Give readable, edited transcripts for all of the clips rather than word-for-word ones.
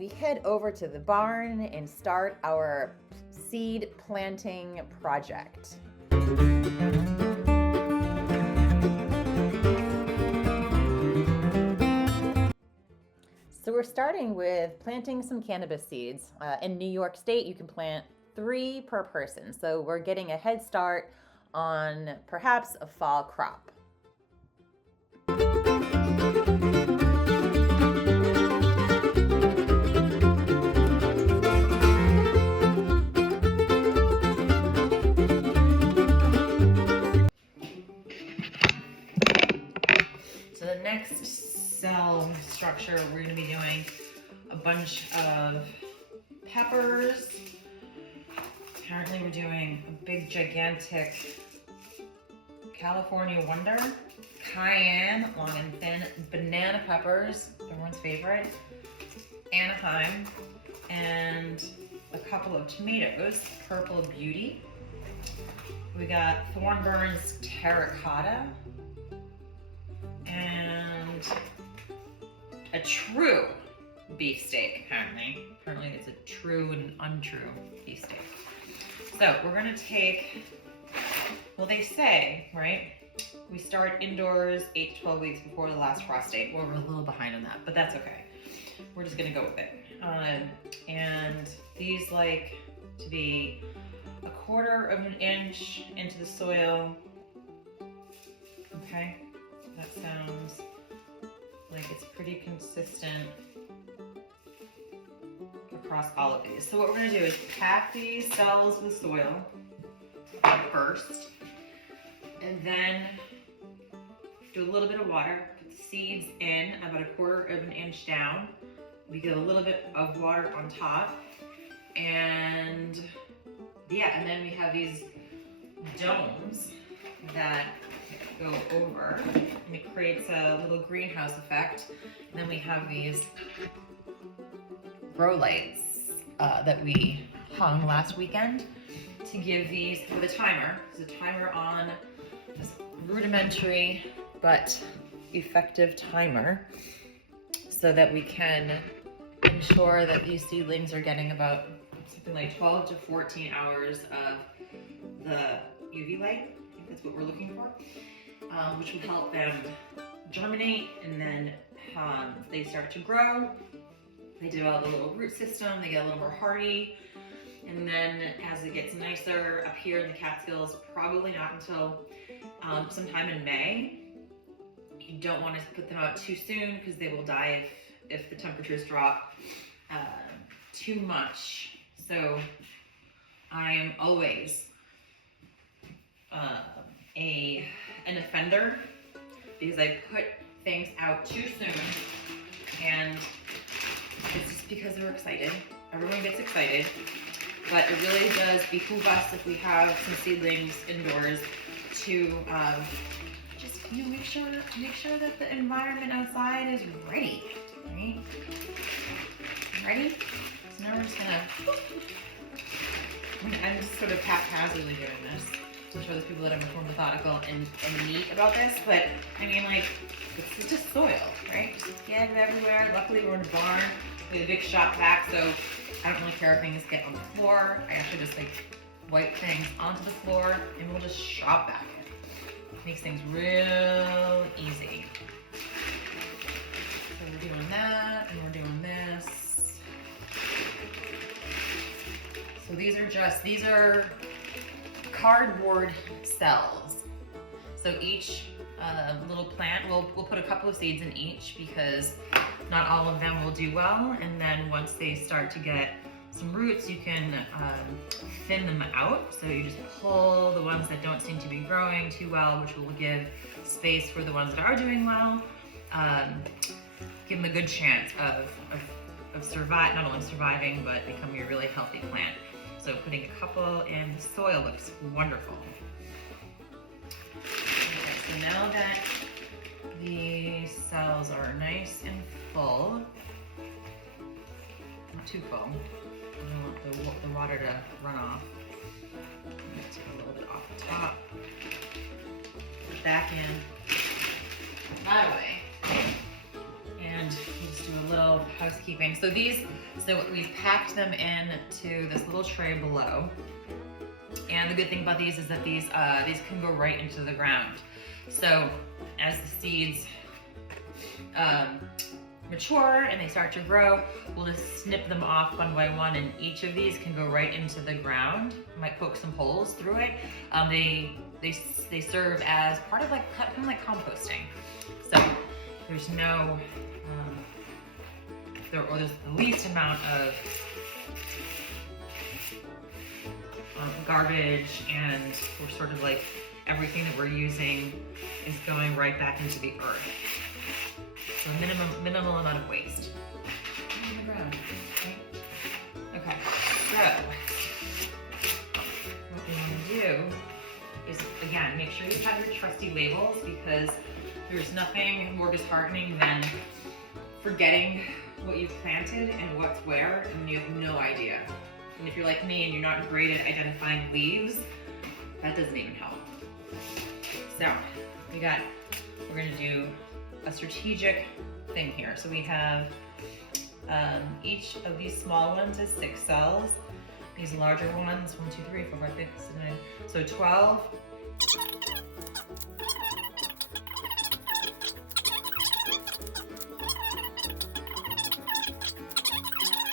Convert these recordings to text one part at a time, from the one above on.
we head over to the barn and start our seed planting project. So we're starting with planting some cannabis seeds. In New York State, you can plant 3 per person. So we're getting a head start on perhaps a fall crop. So the next cell structure, we're going to be doing a bunch of peppers. Apparently we're doing a big gigantic California Wonder, cayenne, long and thin, banana peppers, everyone's favorite, Anaheim, and a couple of tomatoes, Purple Beauty. We got Thornburn's Terracotta, and a true beefsteak, apparently. Apparently it's a true and untrue beefsteak. So we're gonna take, well, they say, right, we start indoors 8 to 12 weeks before the last frost date. Well, we're a little behind on that, but that's okay. We're just gonna go with it. And these like to be 1/4 of an inch into the soil. Okay, that sounds like it's pretty consistent across all of these. So what we're gonna do is pack these cells with soil first, and then do a little bit of water, put the seeds in about 1/4 of an inch down. We get a little bit of water on top, and yeah, and then we have these domes that go over, and it creates a little greenhouse effect. And then we have these grow lights that we hung last weekend to give these with a timer. There's a timer on this rudimentary but effective timer so that we can ensure that these seedlings are getting about something like 12 to 14 hours of the UV light. I think that's what we're looking for, which will help them germinate, and then they start to grow. They develop a little root system, they get a little more hardy, and then as it gets nicer up here in the Catskills, probably not until sometime in May. You don't want to put them out too soon because they will die if the temperatures drop too much. So I am always an offender because I put things out too soon, and it's just because they're excited. Everyone gets excited, but it really does behoove us if we have some seedlings indoors to just make sure that the environment outside is ready, right? Ready? So now we're just gonna. I'm just sort of haphazardly doing this. I'm sure there's people that are more methodical and neat about this, but I mean, like, this is just soil, right? Just get it everywhere. Luckily, we're in a barn. We have a big shop vac, so I don't really care if things get on the floor. I actually just like wipe things onto the floor, and we'll just shop vac it. Makes things real easy. So we're doing that, and we're doing this. So these are cardboard cells. So each little plant, we'll put a couple of seeds in each because not all of them will do well. And then once they start to get some roots, you can thin them out. So you just pull the ones that don't seem to be growing too well, which will give space for the ones that are doing well. Give them a good chance of not only surviving, but becoming a really healthy plant. So putting a couple in the soil looks wonderful. Okay, so now that the cells are nice and full, not too full, I don't want the water to run off. I'm going to take a little bit off the top, put it back in that way, and we'll just do a little housekeeping. So we've packed them into this little tray below. And the good thing about these is that these can go right into the ground. So as the seeds mature and they start to grow, we'll just snip them off one by one, and each of these can go right into the ground. I might poke some holes through it. They serve as part of kind of like composting. So there's no there's the least amount of garbage, and we're sort of like everything that we're using is going right back into the earth. So minimal amount of waste. Okay, so what we want to do is, again, make sure you have your trusty labels, because there's nothing more disheartening than forgetting what you've planted and what's where, and you have no idea. And if you're like me and you're not great at identifying leaves, that doesn't even help. So we're gonna do a strategic thing here. So we have each of these small ones is 6 cells. These larger ones, 1, 2, 3, 4, 5, 6, 7, 8, so 12.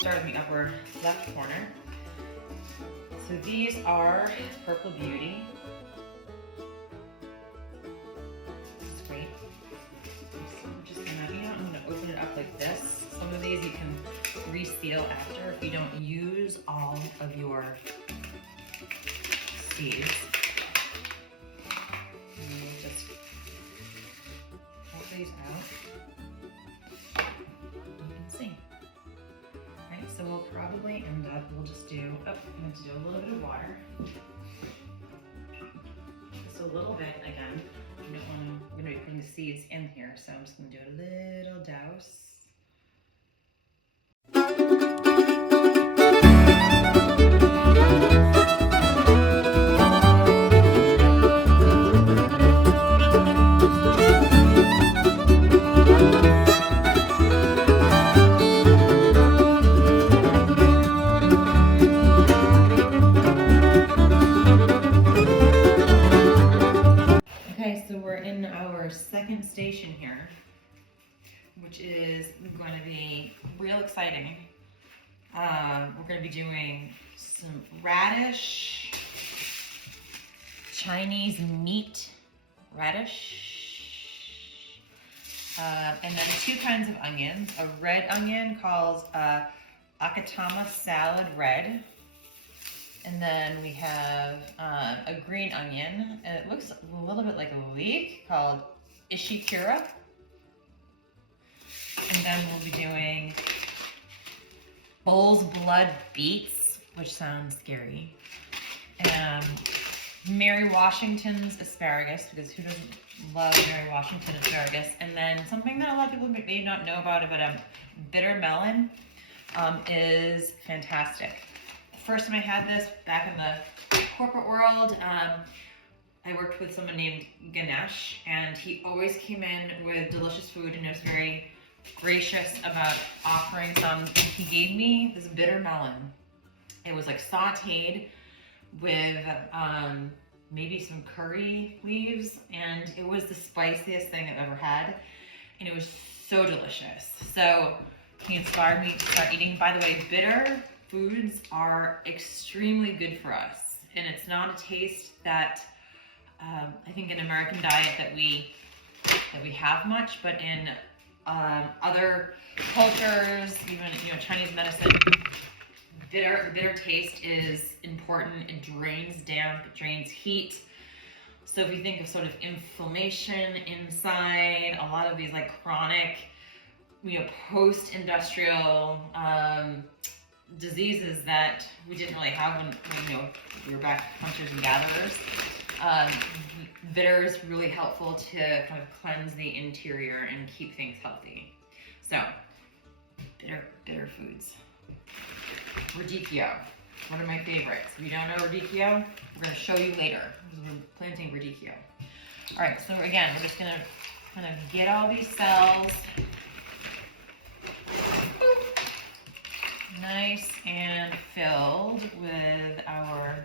Start in the upper left corner. So these are Purple Beauty. That's great. So I'm just gonna, I'm gonna open it up like this. Some of these you can reseal after if you don't use all of your seeds. And we'll just pull these out. You can see. So we'll probably end up, we'll just do, I'm going to do a little bit of water. Just a little bit, again. I'm going to be putting the seeds in here, so I'm just going to do a little douse. Second station here, which is going to be real exciting. We're going to be doing some radish, Chinese meat radish, and then 2 kinds of onions. A red onion called Akatama Salad Red. And then we have a green onion, and it looks a little bit like a leek, called Ishikura. And then we'll be doing bull's blood beets, which sounds scary. And Mary Washington's asparagus, because who doesn't love Mary Washington asparagus? And then something that a lot of people may not know about it, but bitter melon is fantastic. The first time I had this back in the corporate world, I worked with someone named Ganesh, and he always came in with delicious food and was very gracious about offering some. He gave me this bitter melon. It was like sauteed with maybe some curry leaves, and it was the spiciest thing I've ever had, and it was so delicious. So he inspired me to start eating. By the way, bitter foods are extremely good for us, and it's not a taste that I think in American diet that we have much, but in other cultures, even Chinese medicine, bitter taste is important. It drains damp, it drains heat. So if you think of sort of inflammation inside, a lot of these like chronic, post-industrial diseases that we didn't really have when we were back hunters and gatherers. Bitter is really helpful to kind of cleanse the interior and keep things healthy. So, bitter foods. Radicchio, one of my favorites. If you don't know radicchio, we're going to show you later. We're planting radicchio. All right, so again, we're just going to kind of get all these cells nice and filled with our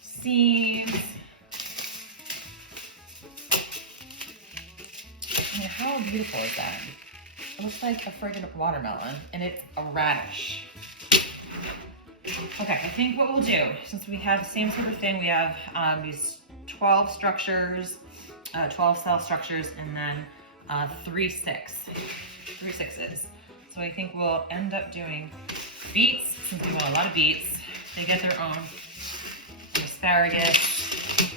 seeds. I mean, how beautiful is that? It looks like a friggin' watermelon, and it's a radish. Okay, I think what we'll do, since we have the same sort of thing, we have these 12 structures, 12 cell structures, and then 3 sixes. So I think we'll end up doing beets, since we want a lot of beets. They get their own asparagus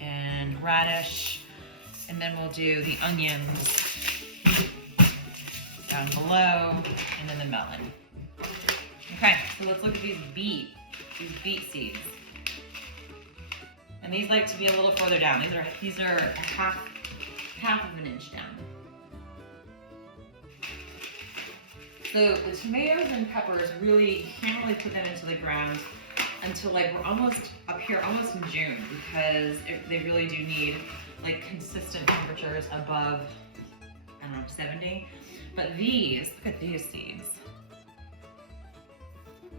and radish, and then we'll do the onions down below, and then the melon. Okay, so let's look at these beet seeds. And these like to be a little further down. These are half of an inch down. So the tomatoes and peppers really can't really put them into the ground until like we're almost up here, almost in June, because they really do need like consistent temperatures above, I don't know, 70. But these, look at these seeds,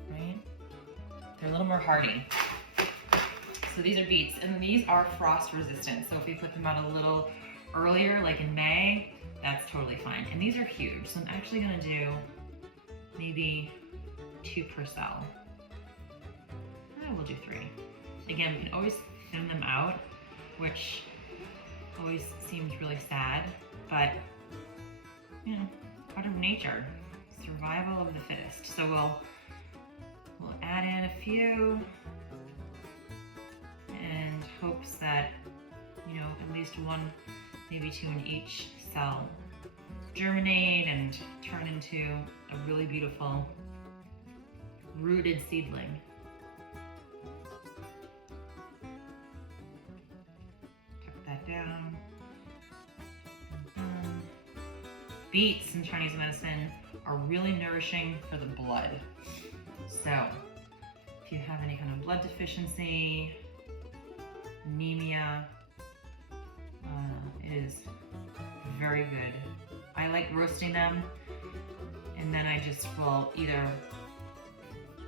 right? They're a little more hardy. So these are beets, and these are frost resistant. So if we put them out a little earlier, like in May, that's totally fine. And these are huge, so I'm actually gonna do maybe 2 per cell. We'll do 3. Again, we can always thin them out, which always seems really sad, but you know, part of nature, survival of the fittest. So we'll add in a few, and hopes that, you know, at least 1, maybe 2 in each cell germinate and turn into a really beautiful rooted seedling. Down. Beets in Chinese medicine are really nourishing for the blood. So if you have any kind of blood deficiency, anemia, it is very good. I like roasting them, and then I just will either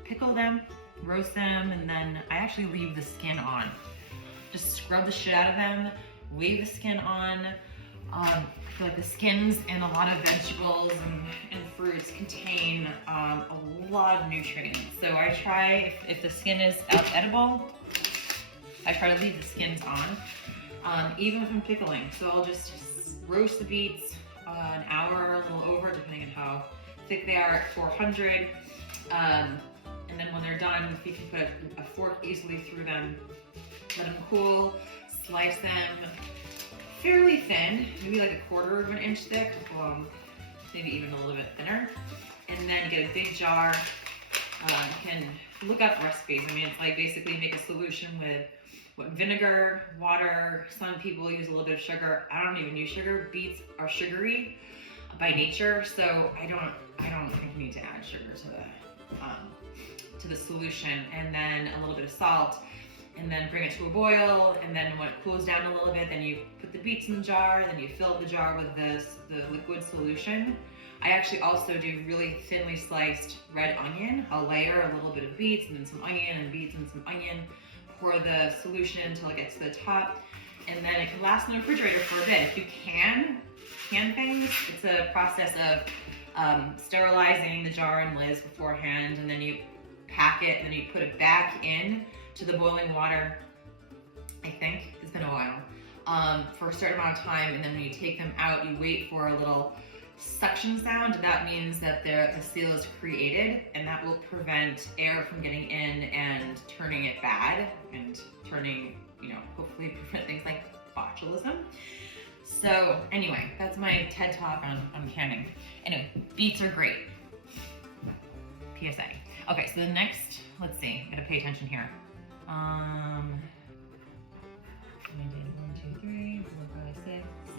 pickle them, roast them, and then I actually leave the skin on. Just scrub the shit out of them, leave the skin on. I feel like the skins in a lot of vegetables and fruits contain a lot of nutrients. So I try, if the skin is edible, I try to leave the skins on, even if I'm pickling. So I'll just roast the beets an hour, a little over, depending on how thick they are, at 400. And then when they're done, if you can put a fork easily through them, let them cool, slice them fairly thin, maybe like a 1/4 of an inch thick, maybe even a little bit thinner. And then get a big jar. You can look up recipes. I mean, it's like basically make a solution with vinegar, water. Some people use a little bit of sugar. I don't even use sugar. Beets are sugary by nature, so I don't think we need to add sugar to the solution. And then a little bit of salt. And then bring it to a boil, and then when it cools down a little bit, then you put the beets in the jar, then you fill the jar with the liquid solution. I actually also do really thinly sliced red onion. I'll layer a little bit of beets, and then some onion, and beets, and some onion. Pour the solution until it gets to the top, and then it can last in the refrigerator for a bit. If you can things, it's a process of sterilizing the jar and lids beforehand, and then you pack it, and then you put it back in to the boiling water, I think, it's been a while, for a certain amount of time, and then when you take them out, you wait for a little suction sound. That means that the seal is created, and that will prevent air from getting in and turning it bad, and turning, you know, hopefully prevent things like botulism. So anyway, that's my TED Talk on canning. Anyway, beets are great. PSA. Okay, so the next, let's see, I gotta pay attention here.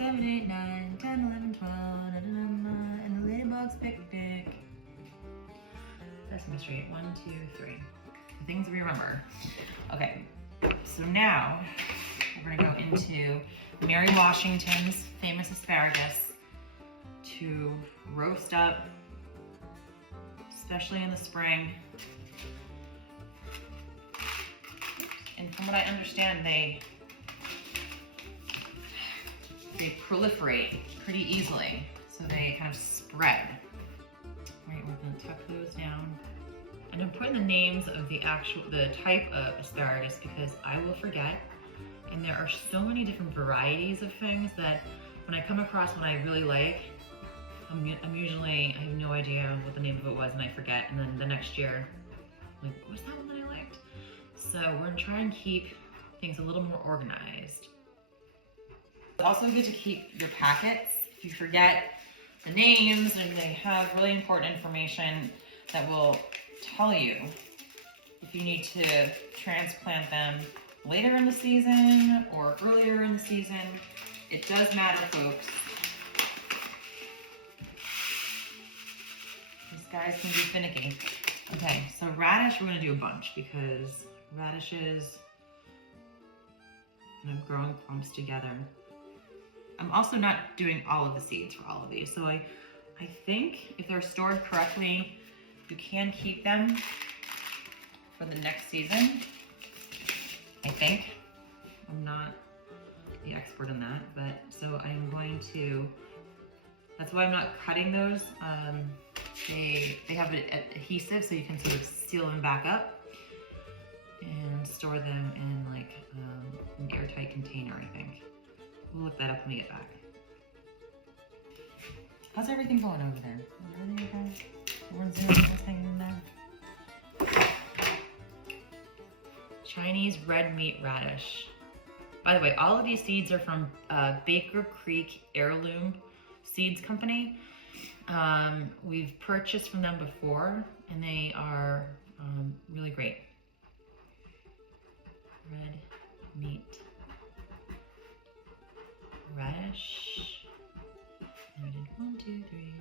7, 8, 9, 10, 11, 12, and the ladybug's picnic. Sesame Street, 1, 2, 3. The things we remember. Okay, so now we're gonna go into Mary Washington's famous asparagus to roast up, especially in the spring. And from what I understand, they proliferate pretty easily, so they kind of spread. All right, we're gonna tuck those down. And I'm putting the names of the type of asparagus because I will forget. And there are so many different varieties of things that when I come across one I really like, I have no idea what the name of it was and I forget. And then the next year, I'm like, what's that one that I liked? So we're gonna try and keep things a little more organized. It's also good to keep your packets. If you forget the names, and they have really important information that will tell you if you need to transplant them later in the season or earlier in the season. It does matter, folks. These guys can be finicky. Okay, so radish, we're gonna do a bunch because radishes kind of growing clumps together. I'm also not doing all of the seeds for all of these. So I think if they're stored correctly, you can keep them for the next season. I think. I'm not the expert in that, but so I'm going to, that's why I'm not cutting those. They have an adhesive so you can sort of seal them back up and store them in like an airtight container, I think. We'll look that up when we get back. How's everything going over there? Everything okay? Everyone's doing this thing in there? Chinese red meat radish. By the way, all of these seeds are from Baker Creek Heirloom Seeds Company. We've purchased from them before, and they are really great. Red meat radish. And we did 1, 2, 3,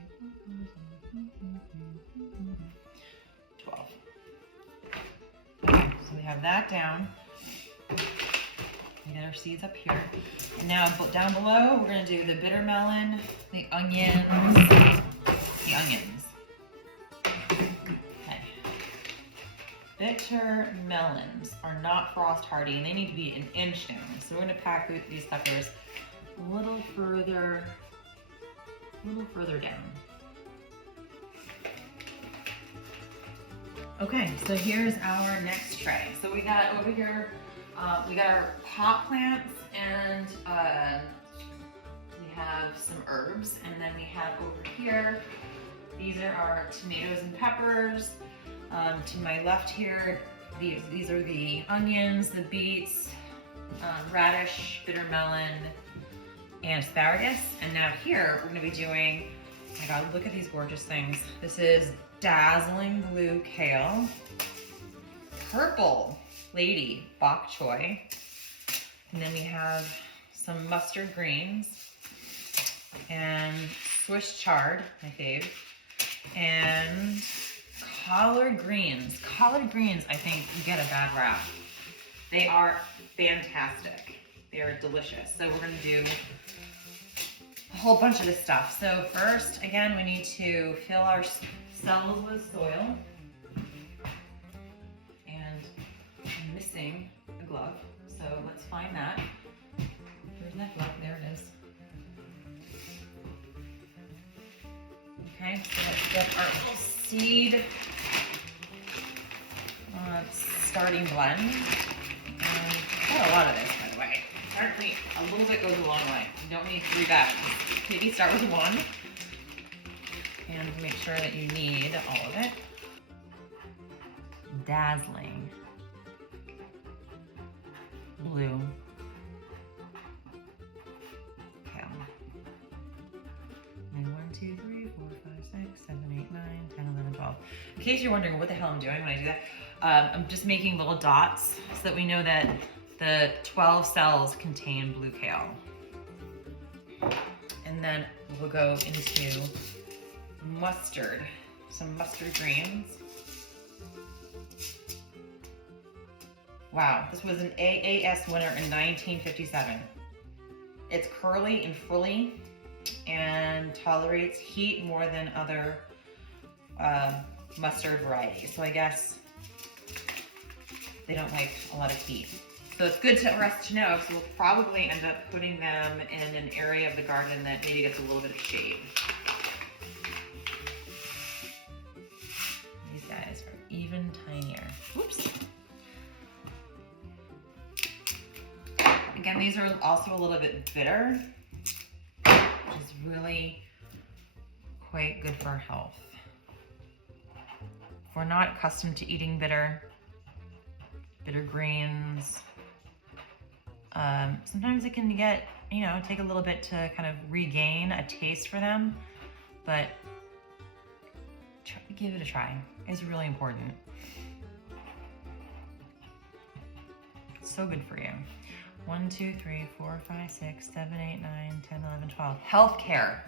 4, 12. Okay, so we have that down. We get our seeds up here. And now down below, we're gonna do the bitter melon, the onions. Okay. Bitter melons are not frost hardy and they need to be an inch in. So we're gonna pack these peppers a little further down. Okay, so here's our next tray. So we got over here, we got our pot plants, and we have some herbs, and then we have over here, these are our tomatoes and peppers. To my left here, these are the onions, the beets, radish, bitter melon, and asparagus. And now here, we're gonna be doing, oh my God, look at these gorgeous things. This is dazzling blue kale, purple lady bok choy, and then we have some mustard greens, and Swiss chard, my fave, and collard greens. Collard greens, I think, get a bad rap. They are fantastic. They are delicious. So we're gonna do a whole bunch of this stuff. So first, again, we need to fill our cells with soil. And I'm missing a glove, so let's find that. Where's that glove? There it is. Okay, so let's get our little seed starting blend. And got a lot of this, by the way. Apparently, a little bit goes a long way. You don't need 3 bags. Maybe start with 1. And make sure that you need all of it. Dazzling blue kale. And 1, 2, 3, 4, 5, 6, 7, 8, 9, 10, 11, 12. In case you're wondering what the hell I'm doing when I do that, I'm just making little dots so that we know that the 12 cells contain blue kale. And then we'll go into mustard, some mustard greens. Wow, this was an AAS winner in 1957. It's curly and frilly and tolerates heat more than other mustard varieties. So I guess they don't like a lot of heat. So it's good for us to know, because we'll probably end up putting them in an area of the garden that maybe gets a little bit of shade. These guys are even tinier. Whoops. Again, these are also a little bit bitter, which is really quite good for our health. If we're not accustomed to eating bitter greens, sometimes it can get, take a little bit to kind of regain a taste for them, but give it a try. It's really important. It's so good for you. 1, 2, 3, 4, 5, 6, 7, 8, 9, 10, 11, 12. Healthcare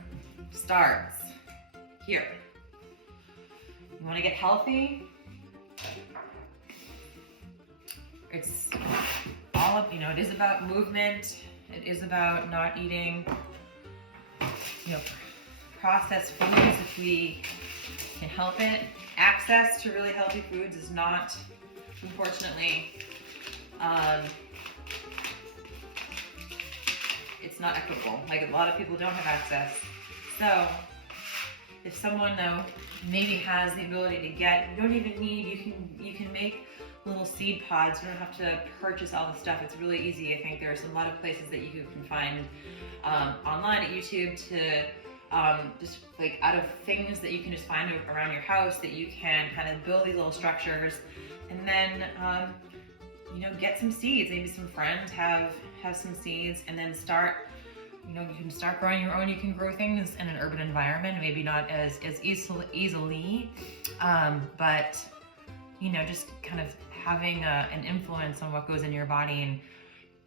starts here. You want to get healthy? It's all of, it is about movement. It is about not eating, processed foods if we can help it. Access to really healthy foods is not, unfortunately, it's not equitable. Like, a lot of people don't have access. So if someone though maybe has the ability to get, you don't even need, you can make little seed pods. You don't have to purchase all the stuff. It's really easy. I think there's a lot of places that you can find online at YouTube to just like out of things that you can just find around your house that you can kind of build these little structures, and then get some seeds. Maybe some friends have some seeds, and then start. You can start growing your own. You can grow things in an urban environment, maybe not as easily, but just kind of having an influence on what goes in your body. And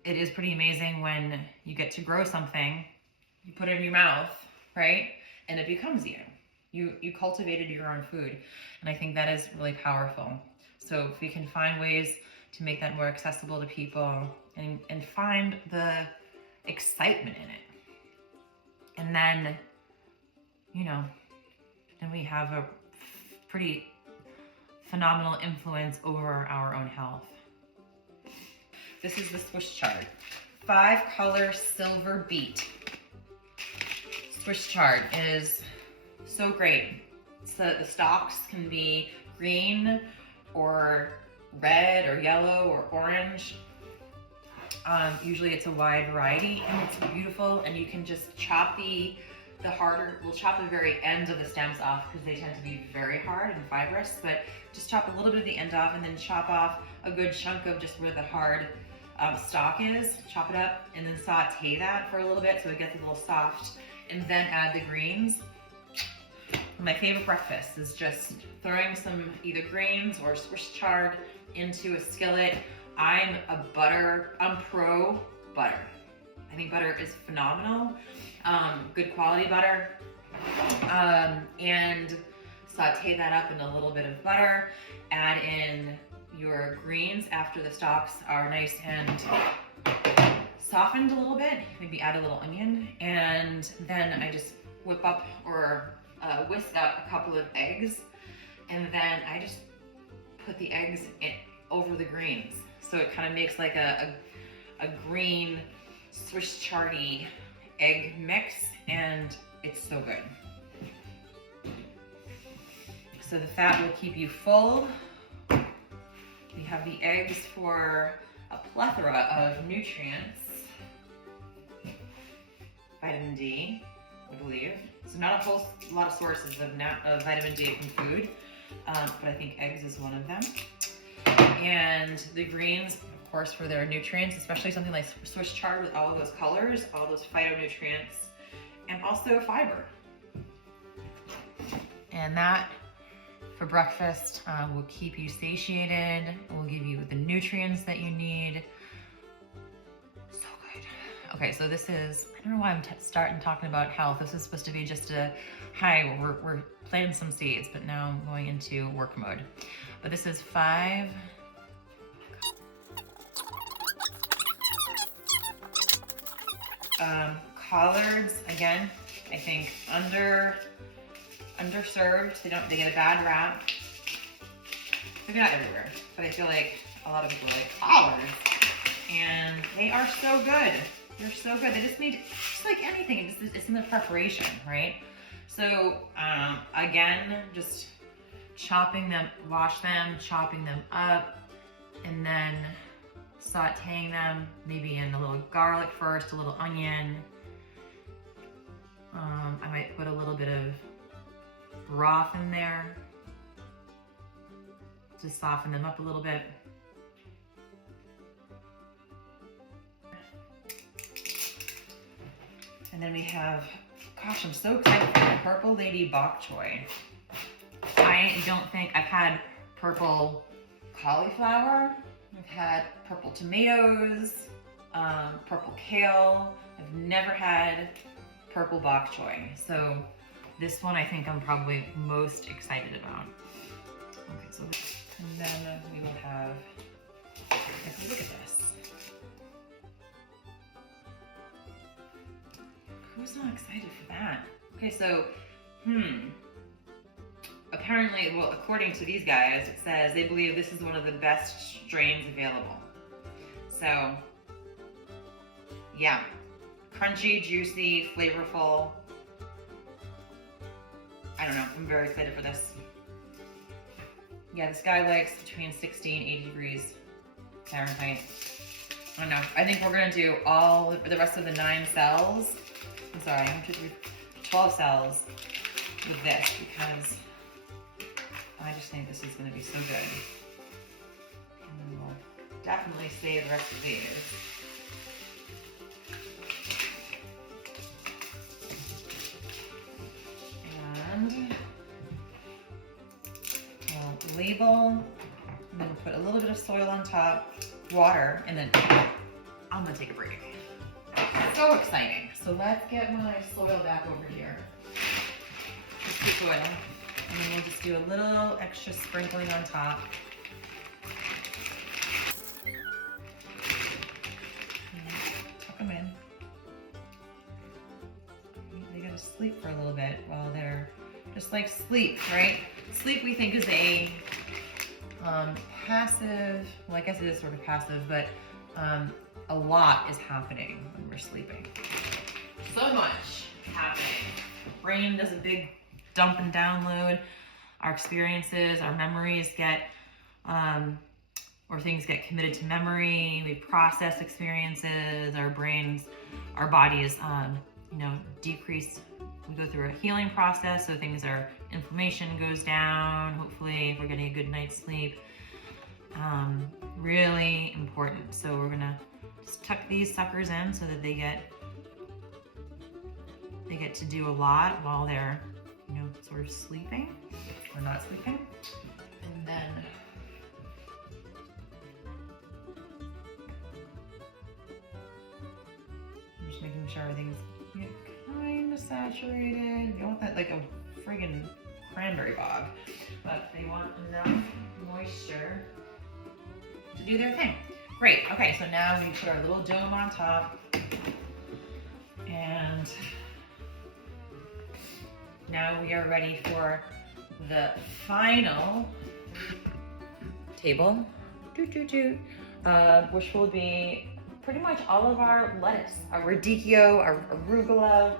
it is pretty amazing when you get to grow something, you put it in your mouth, right? And it becomes you. You cultivated your own food. And I think that is really powerful. So if we can find ways to make that more accessible to people and find the excitement in it. And then, then we have a pretty phenomenal influence over our own health. This is the Swiss chard. 5-color silver beet. Swiss chard is so great. So the stalks can be green or red or yellow or orange. Usually it's a wide variety, and it's beautiful, and you can just chop we'll chop the very ends of the stems off because they tend to be very hard and fibrous, but just chop a little bit of the end off, and then chop off a good chunk of just where the hard stalk is. Chop it up and then saute that for a little bit so it gets a little soft, and then add the greens. My favorite breakfast is just throwing some either greens or Swiss chard into a skillet. I'm pro butter. I think butter is phenomenal. Good quality butter. And saute that up in a little bit of butter. Add in your greens after the stalks are nice and softened a little bit. Maybe add a little onion. And then I just whip up or whisk up a couple of eggs. And then I just put the eggs over the greens. So it kind of makes like a green Swiss chardy egg mix, and it's so good. So the fat will keep you full. We have the eggs for a plethora of nutrients. Vitamin D, I believe. So not a whole lot of sources of vitamin D from food, but I think eggs is one of them. And the greens, of course, for their nutrients, especially something like Swiss chard with all of those colors, all those phytonutrients, and also fiber. And that, for breakfast, will keep you satiated, will give you the nutrients that you need. So good. Okay, so this is, I don't know why I'm starting talking about health. This is supposed to be just a, hi, we're planting some seeds, but now I'm going into work mode. But this is 5 collards. Again, I think underserved. They get a bad rap. They're not everywhere, but I feel like a lot of people like collards, and they are so good. They're so good. They just need, just like anything, it's in the preparation, right? So again, just chopping them, wash them, chopping them up, and then sauteing them, maybe in a little garlic first, a little onion. I might put a little bit of broth in there to soften them up a little bit. And then we have, gosh, I'm so excited for the Purple Lady Bok Choy. I don't think I've had purple cauliflower. I've had purple tomatoes, purple kale. I've never had purple bok choy. So this one I think I'm probably most excited about. Okay, so and then we will have, look at this. Who's not excited for that? Okay, so, apparently, well, according to these guys, it says they believe this is one of the best strains available. So, yeah, crunchy, juicy, flavorful. I don't know, I'm very excited for this. Yeah, this guy likes between 60 and 80 degrees Fahrenheit. I don't know, I think we're gonna do all the rest of the 9 cells. I'm sorry, I'm gonna do 12 cells with this because I just think this is gonna be so good. And then we'll definitely save the rest of these. And we'll label, and then we'll put a little bit of soil on top, water, and then I'm gonna take a break. So exciting. So let's get my soil back over here. Just the soil. And then we'll just do a little extra sprinkling on top. Tuck them in. They gotta sleep for a little bit while they're, just like sleep, right? Sleep we think is a passive, well I guess it is sort of passive, but a lot is happening when we're sleeping. So much happening. Brain does a big dump and download. Our experiences, our memories get, or things get committed to memory. We process experiences. Our brains, our bodies, decrease. We go through a healing process, so things are, inflammation goes down. Hopefully, if we're getting a good night's sleep. Really important. So we're gonna just tuck these suckers in so that they get to do a lot while they're, sort of sleeping or not sleeping. And then I'm just making sure everything's kind of saturated. You don't want that like a friggin' cranberry bog, but they want enough moisture to do their thing. Great, okay, so now we put our little dome on top, and now we are ready for the final table, which will be pretty much all of our lettuce, our radicchio, our arugula,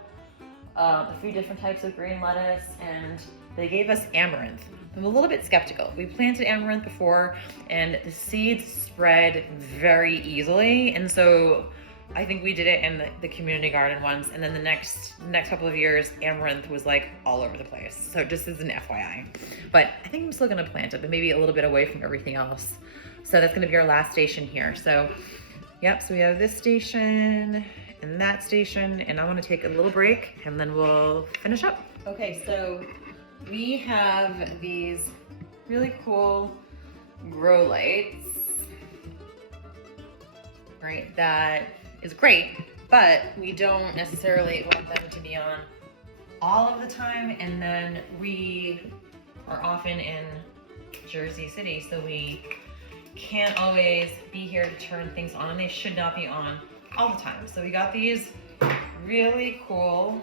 a few different types of green lettuce, and they gave us amaranth. I'm a little bit skeptical. We planted amaranth before and the seeds spread very easily, and so I think we did it in the community garden once, and then the next couple of years, amaranth was like all over the place. So just as an FYI. But I think I'm still gonna plant it, but maybe a little bit away from everything else. So that's gonna be our last station here. So, yep, so we have this station and that station, and I wanna take a little break and then we'll finish up. Okay, so we have these really cool grow lights, right? That is great but we don't necessarily want them to be on all of the time. And then we are often in Jersey City, so we can't always be here to turn things on, and they should not be on all the time. So we got these really cool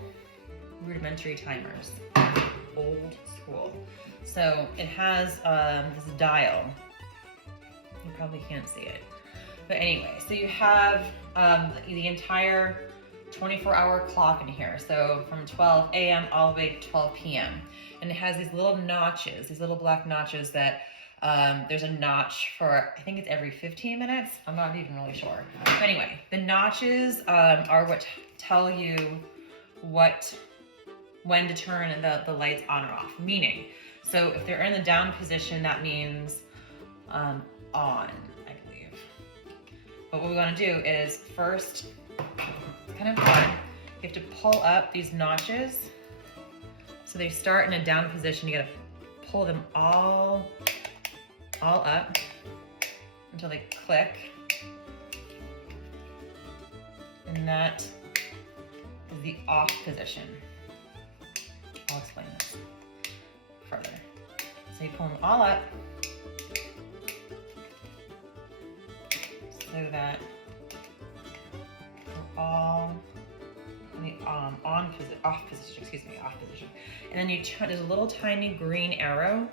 rudimentary timers, old school. So it has this dial. You probably can't see it. But anyway, so you have the entire 24-hour clock in here. So from 12 a.m. all the way to 12 p.m. And it has these little notches, these little black notches that there's a notch for, I think it's every 15 minutes. I'm not even really sure. But anyway, the notches are what tell you when to turn the lights on or off. Meaning, so if they're in the down position, that means on, I believe. But what we want to do is first, it's kind of fun, you have to pull up these notches. So they start in a down position. You gotta pull them all up until they click. And that is the off position. I'll explain this further. So you pull them all up so that we're all in the off position. And then you turn, there's a little tiny green arrow,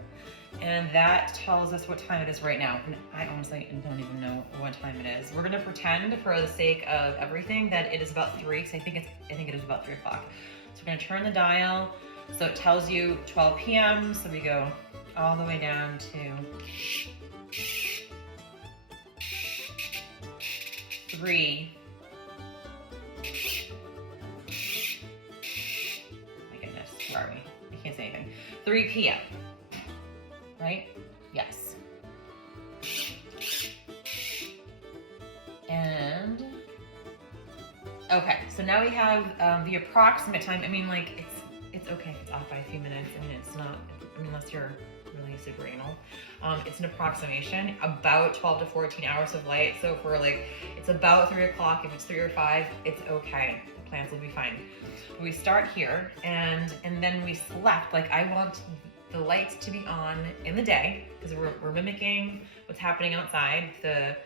and that tells us what time it is right now. And I honestly don't even know what time it is. We're gonna pretend, for the sake of everything, that it is about 3, because I think it is about 3 o'clock. So we're gonna turn the dial, so it tells you 12 p.m. So we go all the way down to 3. My goodness, where are we? I can't say anything. 3 p.m. Right? Yes. And okay, so now we have the approximate time. I mean, like, it's okay if it's off by a few minutes. I mean, it's not, I mean, unless you're really super anal. It's an approximation, about 12 to 14 hours of light. So if we're like, it's about 3 o'clock, if it's 3 or 5, it's okay. The plants will be fine. But we start here, and then we select, like, I want the lights to be on in the day, because we're mimicking what's happening outside, the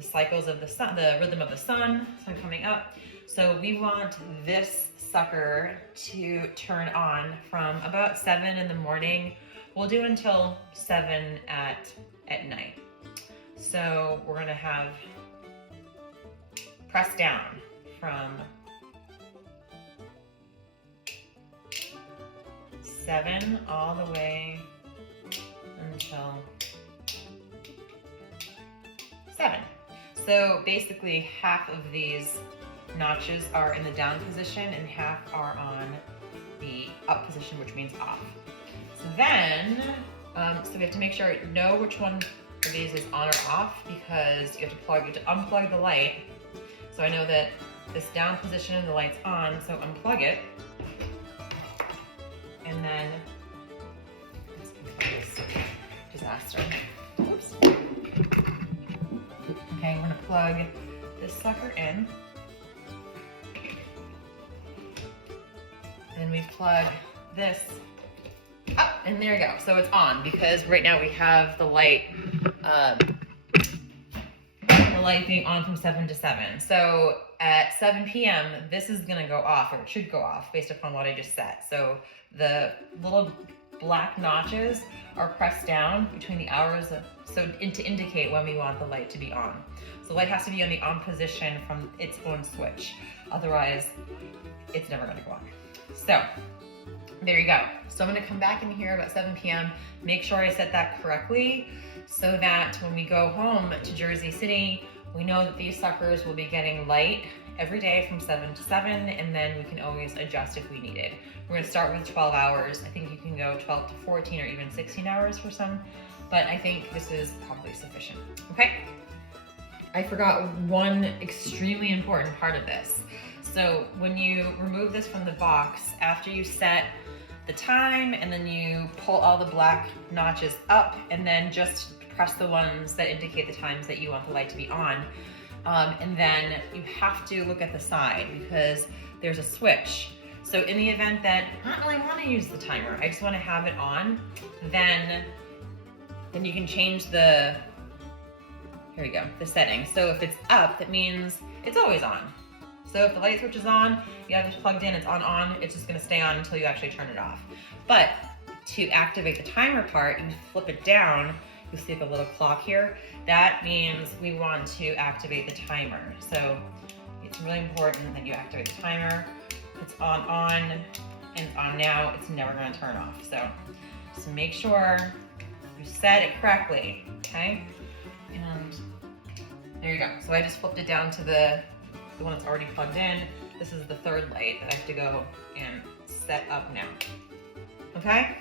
cycles of the sun, the rhythm of the sun coming up. So we want this sucker to turn on from about 7 in the morning. We'll do until 7 at night. So we're gonna have press down from 7 all the way until 7. So basically half of these notches are in the down position and half are on the up position, which means off. So then, so we have to make sure you know which one of these is on or off, because you have to unplug the light. So I know that this down position, the light's on, so unplug it. And then, disaster. Oops. Okay, I'm gonna plug this sucker in. And we plug this up, and there we go. So it's on, because right now we have the light being on from 7 to 7. So at 7 p.m., this is gonna go off, or it should go off based upon what I just set. So the little black notches are pressed down between the hours, to indicate when we want the light to be on. So the light has to be on the on position from its own switch. Otherwise, it's never gonna go on. So there you go. So I'm gonna come back in here about 7 p.m., make sure I set that correctly, so that when we go home to Jersey City, we know that these suckers will be getting light every day from 7 to 7, and then we can always adjust if we need it. We're gonna start with 12 hours. I think you can go 12 to 14 or even 16 hours for some, but I think this is probably sufficient. Okay? I forgot one extremely important part of this. So when you remove this from the box, after you set the time, and then you pull all the black notches up, and then just press the ones that indicate the times that you want the light to be on, And then you have to look at the side because there's a switch. So in the event that I don't really want to use the timer, I just want to have it on, then you can change the, here we go, the setting. So if it's up, that means it's always on. So if the light switch is on, you have it plugged in, it's on, it's just gonna stay on until you actually turn it off. But to activate the timer part, you flip it down, you'll see like a little clock here. That means we want to activate the timer. So it's really important that you activate the timer. It's on, and it's on now, it's never gonna turn off. So just make sure you set it correctly, okay? And there you go. So I just flipped it down to the one that's already plugged in. This is the third light that I have to go and set up now, okay?